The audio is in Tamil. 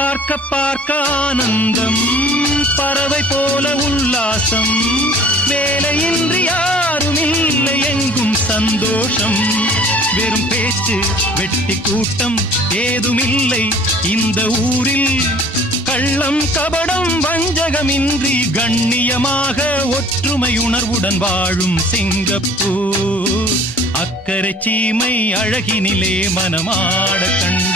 பார்க்க பார்க்க ஆனந்தம், பறவை போல உல்லாசம், வேலையின்றி யாரும் இல்லை எங்கும் சந்தோஷம். வெறும் பேச்சு வெட்டி கூட்டம் ஏதுமில்லை இந்த ஊரில். கள்ளம் கபடம் வஞ்சகமின்றி கண்ணியமாக ஒற்றுமை உணர்வுடன் வாழும் சிங்கப்பூர். அக்கரை சீமை அழகினிலே மனமாட கண்